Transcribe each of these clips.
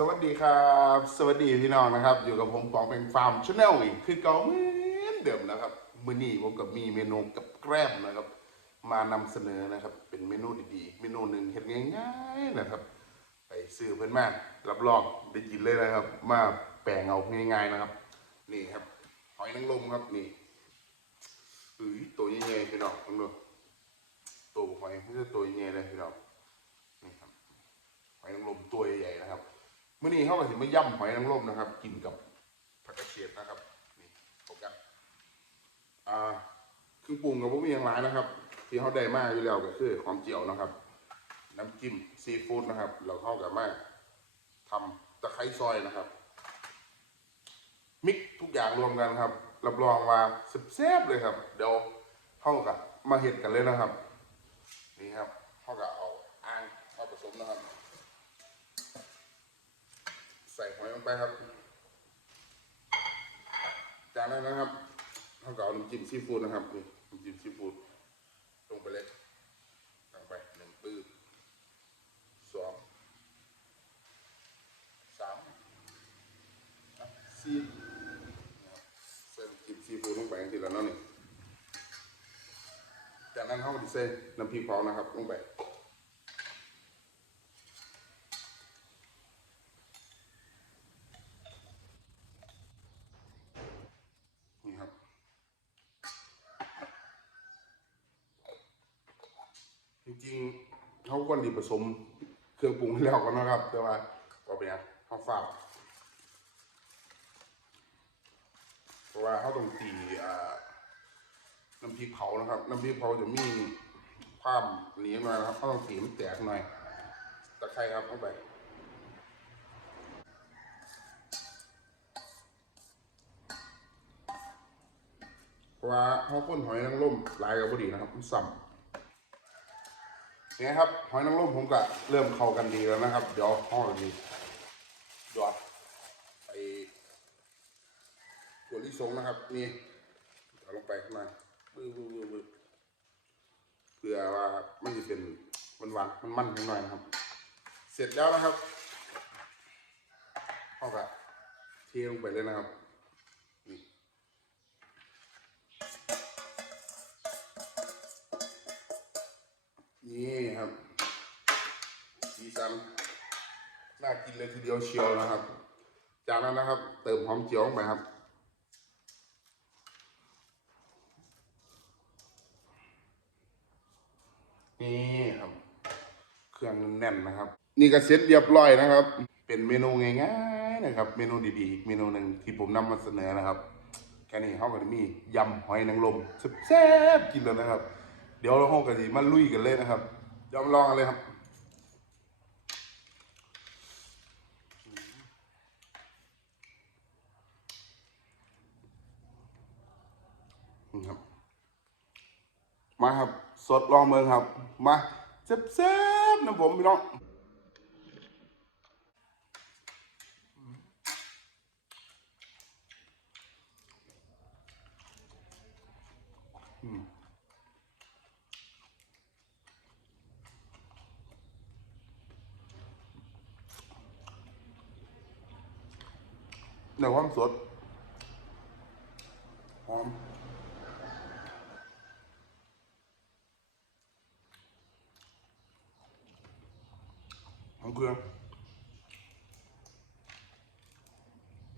สวัสดีครับ สวัสดีพี่น้องนะครับ อยู่กับผมปองเป็นฟาร์มชาแนลอีกคือเก่าเหมือนเดิมนะครับมื้อนี้ผมกับมีเมนูกับแกล้มนะครับ มานำเสนอนะครับ เป็นเมนูดีๆ เมนูหนึ่งเห็นง่ายๆนะครับ ไปซื้อเพื่อนมากรับรองได้กินเลยนะครับ มาแปลงเอาง่ายๆนะครับ นี่ครับ หอยนางรมครับนี่เอ้ยตัวใหญ่ๆพี่น้องดูตัวหอยไม่ใช่ตัวใหญ่เลยพี่น้องนี่ครับหอยนางรมตัวใหญ่ๆนะครับ มื่อนี้เขาก็ถึงมาย่ำหอยนางรมนะครับ กินกับผักกระเฉดนะครับนี่พบกันอ่าเครื่องปรุงกับพวกมีอย่างไรนะครับ ที่เขาได้มากอยู่แล้วก็คือหอมเจียวนะครับ น้ำจิ้มซีฟู้ดนะครับเราเข้ากับมาทำตะไคร้ซอยนะครับ มิกทุกอย่างรวมกันครับรับรองว่าแซ่บเลยครับ เดี๋ยวเข้ากับมาเห็ดกันเลยนะครับ นี่ครับเข้ากับเอาอ่างเอาผสมนะครับ ใส่หอยลงไปครับ จากนั้นนะครับเขากับเอาน้ำจิ้มซีฟู้ดนะครับนี่น้ำจิ้มซีฟู้ดลงไปเลยลงไปหนึ่งปื้ดสองสามสี่ใส่น้ำจิ้มซีฟู้ดลงไปทีละน้อยหนึ่งจากนั้นเขาก็ใส่น้ำพริกเผานะครับลงไป นี่ครับ จริงๆเขาควรดีผสมเครื่องปรุงให้แล้วกันนะครับ แต่ว่าก็เป็นอย่างเขาฝาเพราะว่าเขาต้องตีน้ำพริกเผานะครับ น้ำพริกเผาจะมีความเหนียวหน่อยนะครับเขาต้องตีมันแตกหน่อยตะไคร้ครับเข้าไปเพราะว่าเขาค้นหอยนางรมลายกับพอดีนะครับมันซ้ำ เนี่ยครับหอยนางรมผมก็เริ่มเข้ากันดีแล้วนะครับ เดี๋ยวห่อดีดอดไปถั่วลิสงนะครับ นี่เอาลงไปข้างในบื้บื้อบื้บเพื่อว่ามันจะเป็นมันหวานมันมันนิดหน่อยนะครับ เสร็จแล้วนะครับห่อกะเทลงไปเลยนะครับนี่นี่ ครันน่ากินเลยทีเดียวเชียวนะครับ จากนั้นนะครับ เติมหอมเจียวลงไปครับนี่ครับ เครื่องแน่นนะครับ นี่ก็เสร็จเรียบร้อยนะครับ เป็นเมนูง่ายๆนะครับ เมนูดีๆอีกเมนูหนึ่งที่ผมนำมาเสนอนะครับแค่นี้เขาก็จะมียำหอยนางรมแซ่บๆกินแล้วนะครับ เดี๋ยวเราห้องกันสิมาลุยกันเลยนะครับยอมลองกันเลยครับนี่ ครับ มาครับ สดลองเมืองครับ มาแซ่บๆนะผมพี่น้องในความสดหอม หอมเกลืออืม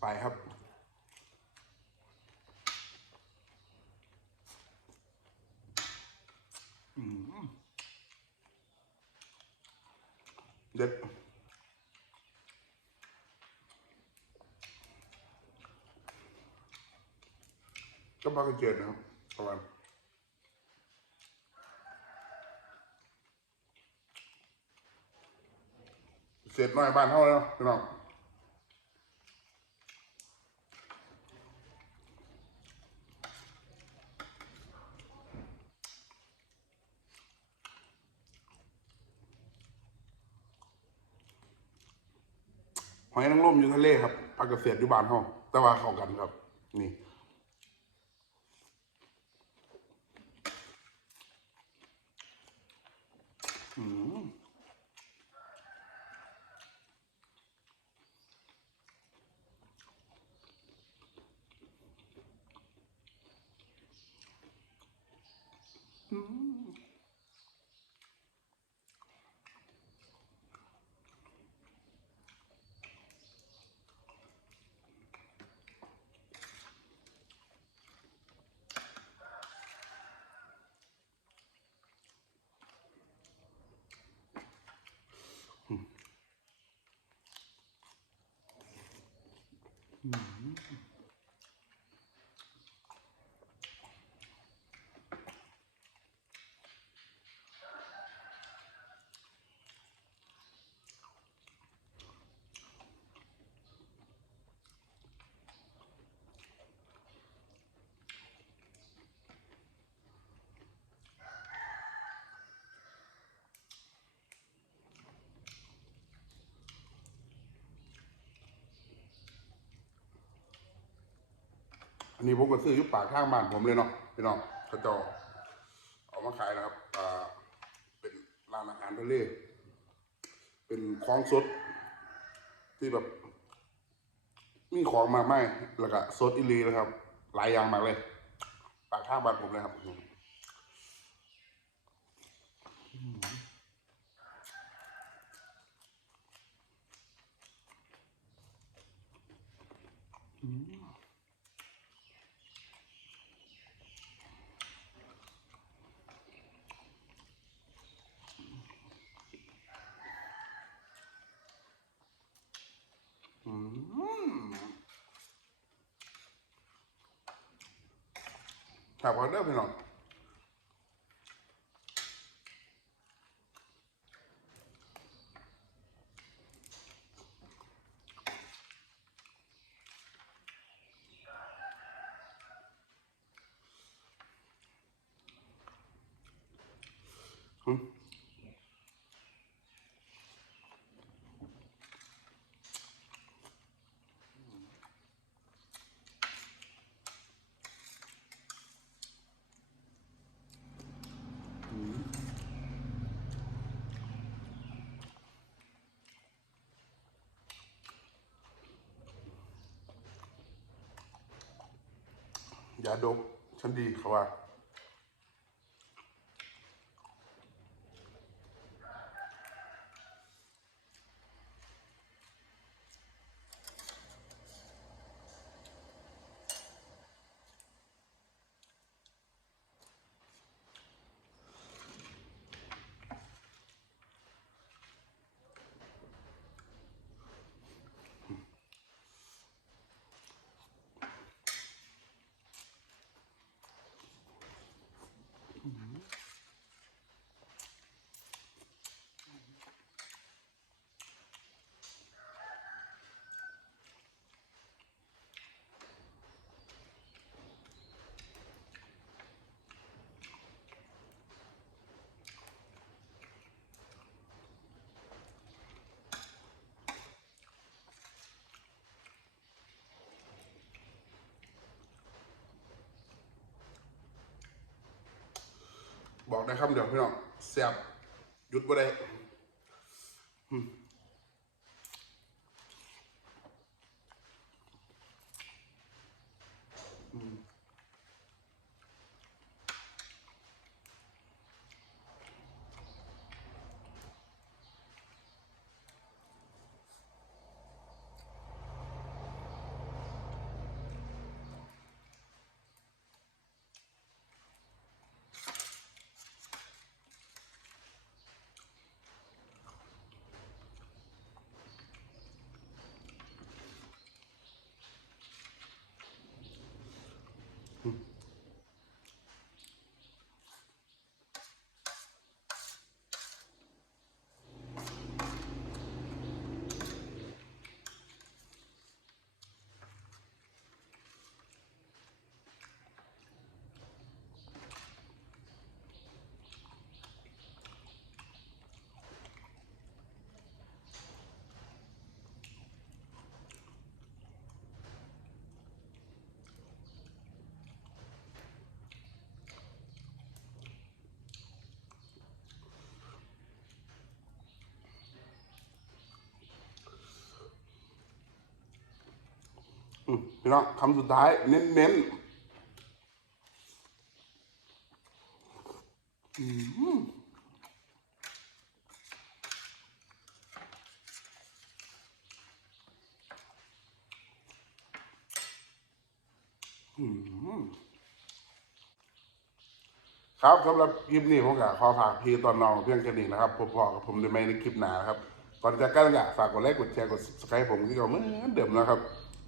ไปครับ เด็ดก็พักกันเจ็ดนะครับประมาณ เศษน้อยบ้านเฮาแล้วพี่น้องหอยนางรมอยู่ทะเลครับปลากระเสียดอยู่บ้านห้องแต่ว่าเข้ากันครับ นี่อืม Mm-hmm. อันนี้ผมก็ซื้อยุปปากข้างบ้านผมเลยเนาะพี่น้องเขาจาเอามาขายนะครับอ่าเป็นร้านอาหารทะเลเป็นของสดที่แบบ มีของมากไหมแล้วก็สดอิลีนะครับ หลายอย่างมากเลย ปากข้างบ้านผมเลยครับอืม ครับขอเด้อพี่น้อง ยาดมฉันดีเขาว่า บอกได้คำเดียวพี่น้องแซ่บหยุดบ่ได้ พี่น้องคำสุดท้าย เน้นเน้นครับสำหรับคลิปนี้ผมก็ขอฝากพี่ตอนน้องเพียงแค่นี้นะครับผมบอกกับผมในไม่ในคลิปหน้านะครับ ก่อนจะกันอยากฝากกดไลค์กดแชร์กด subscribe ผมที่ก็เหมือนเดิมนะครับ